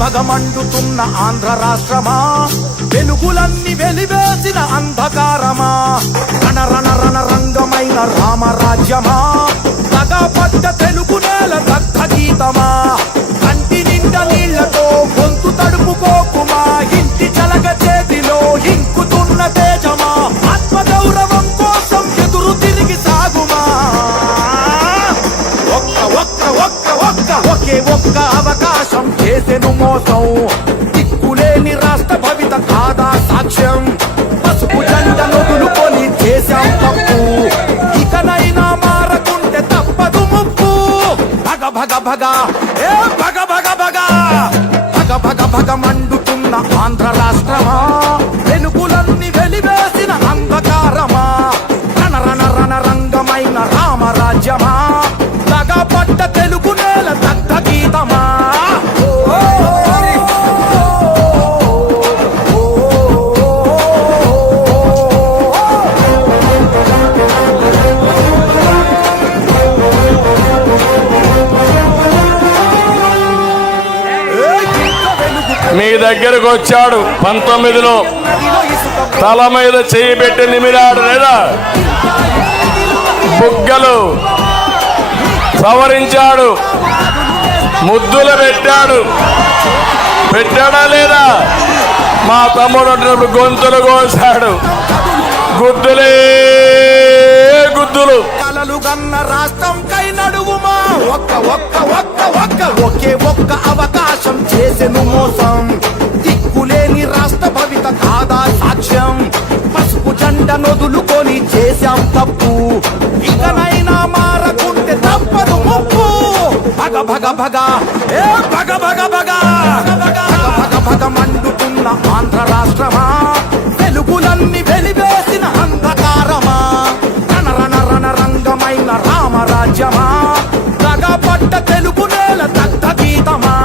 భగమండుతున్న ఆంధ్ర రాష్ట్రమా, వెలుగులన్నీ వెలివేసిన అంధకారమా, రణ రణ రణ రంగమైన రామరాజ్యమా, తగపడ్డ తెలుగు నేల దగ్ధ గీతమా, కంటి నిండా నీళ్లతో గొంతు తడుపుకోకుమా, ఇంటి చలక చేతిలో ఇంకుతున్న తేజమా, ఆత్మగౌరవం కోసం ఎదురు తిరిగి సాగుమా. ఒకే ఒక్క అవకాశం చేసెను మోసం, దిక్కులేని రాష్ట్ర భవిత కాదా సాక్ష్యం, పసుపు జెండ నొదులుకొని చేశాం తప్పు, ఇకనైనా మారకుంటే తప్పదు ముప్పు. భగ భగ భగ ఏ భగ భగ భగ భగ భగ భగ మండుతున్న ఆంధ్ర రాష్ట్రమా, వెలుగులన్నీ వెలివేసిన అంధకారమా, రణ రణ రణ రంగమైన రామరాజ్యమా, తగపడ్డ తెలుగు నేల దగ్ధ గీతమా. మీ దగ్గరకు వచ్చాడు 19లో తల మీద చేయి పెట్టి నిమిరాడు లేదా, బుగ్గలు సవరించాడు, ముద్దులు పెట్టాడా లేదా, మా తమ్ముడు అంటున్నప్పుడు గొంతులు కోసాడు, గుద్దులే గుద్దులు. కలలు గన్న రాష్ట్రం కై నడువుమా, ఒక్క ఒక్క ఒక్క ఒక్క ఒకే ఒక్క అవకాశం చేసెను మోసం, దిక్కులేని రాష్ట్ర భవిత కాదా సాక్ష్యం, పసుపు జెండ నొదులుకొని చేశాం తప్పు, ఇకనైనా మారకుంటే తప్పదు ముప్పు. భగ భగ భగ ఏ భగ భగ భగ భగ భగ భగ మండుతున్న ఆంధ్ర రాష్ట్రమా, వెలుగులన్నీ వెలివేసిన అంధకారమా, రణ రణ రణ రంగమైన రామరాజ్యమా, తగపడ్డ తెలుగు నేల దగ్ధ గీతమా.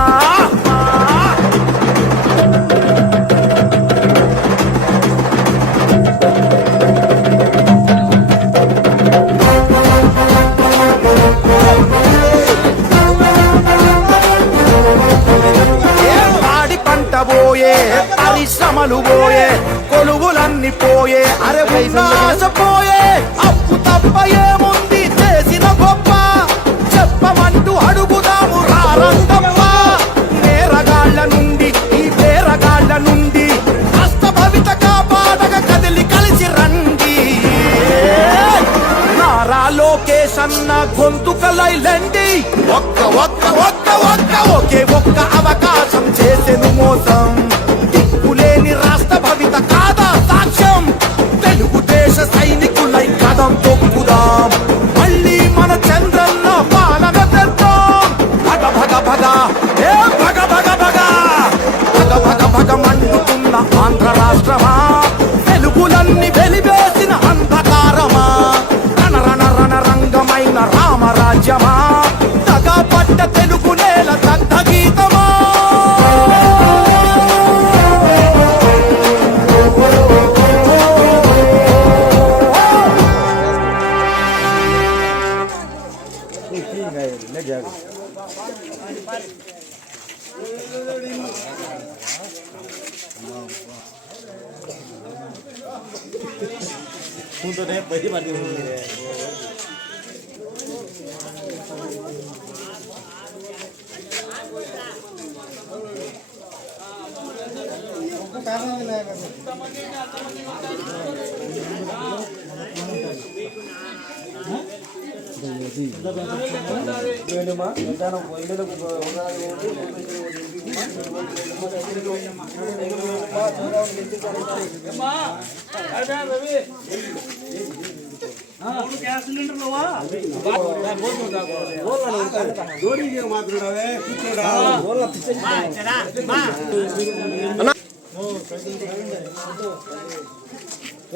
పోయే పరిశ్రమలు పోయే, కొలువులన్నీ పోయే, అరే ఉల్లాస పోయే, అప్పు తప్ప ఏముంది చేసిన గొప్ప, చెప్పమంటూ అడుగుదాము రారంగమ్మ. నేరగాళ్ల నుండి ఈ పేరగాళ్ల నుండి రాష్ట్ర భవిత కాపాడగ కదిలి కలిసి రండి. నారా లోకేష్ అన్న గొంతుకలైలండి, ఒక్క ఒక్క ఒక్క ఒక్క ఒకే ఒక్క అవకాశం చేసెను మోసం, దిక్కులేని రాష్ట్ర భవిత కాదా సాక్ష్యం, తెలుగుదేశ సైనికులై కదం తొక్కుదాం, మళ్ళీ మన చంద్రన్న పాలన తెద్దాం. భగ భగ భగ ఏ భగ భగ భగ భగ భగ భగ మండుతున్న ఆంధ్ర రాష్ట్రమా, వెలుగులన్నీ వెలివేసిన అంధకారమా, రణ రణ రణ రంగమైన రామరాజ్యమా, తగపడ్డ తెలుగు నేల దగ్ధ గీతమా.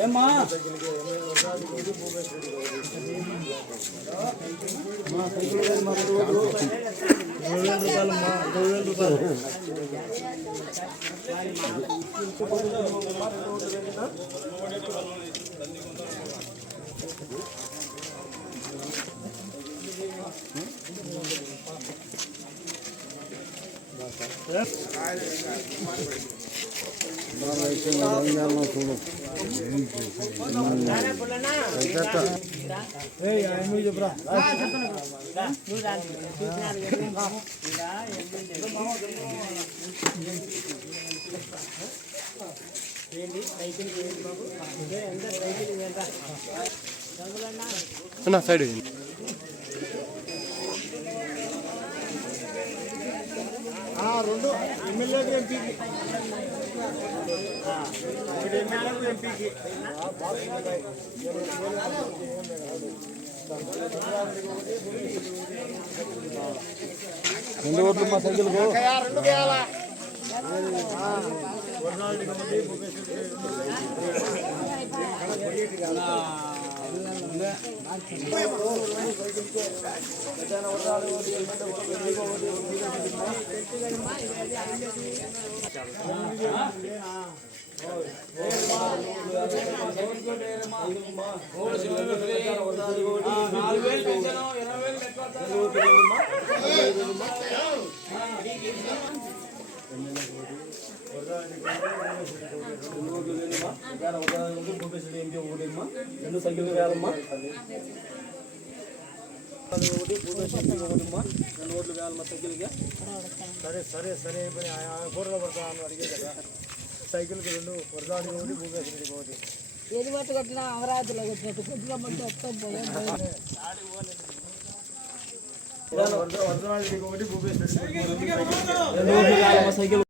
ఏమ్మా సైడ్ రెండు ఎమ్మెల్యేకి ఎంపీకి ఎమ్మెల్యేకు ఎంపీకి రెండు ఓట్లు మా సైకిల్కు రెండు వేయాల రెండు సైకిల్ వేయాలమ్మా సరే సరే సరే పని ఫోటోలో పడతాను అడిగే కదా సైకిల్కి రెండు వరదానికి ఒకటి భూపేశ్వరికి ఒకటి ఏది మట్టు కట్టినా అమరావతిలో కట్టినట్టు కొద్దిగా మట్టు వస్తాం వరదానికి ఒకటి భూపేశ్వరికి రెండు ఓట్లు వేయాలమ్మా సైకిల్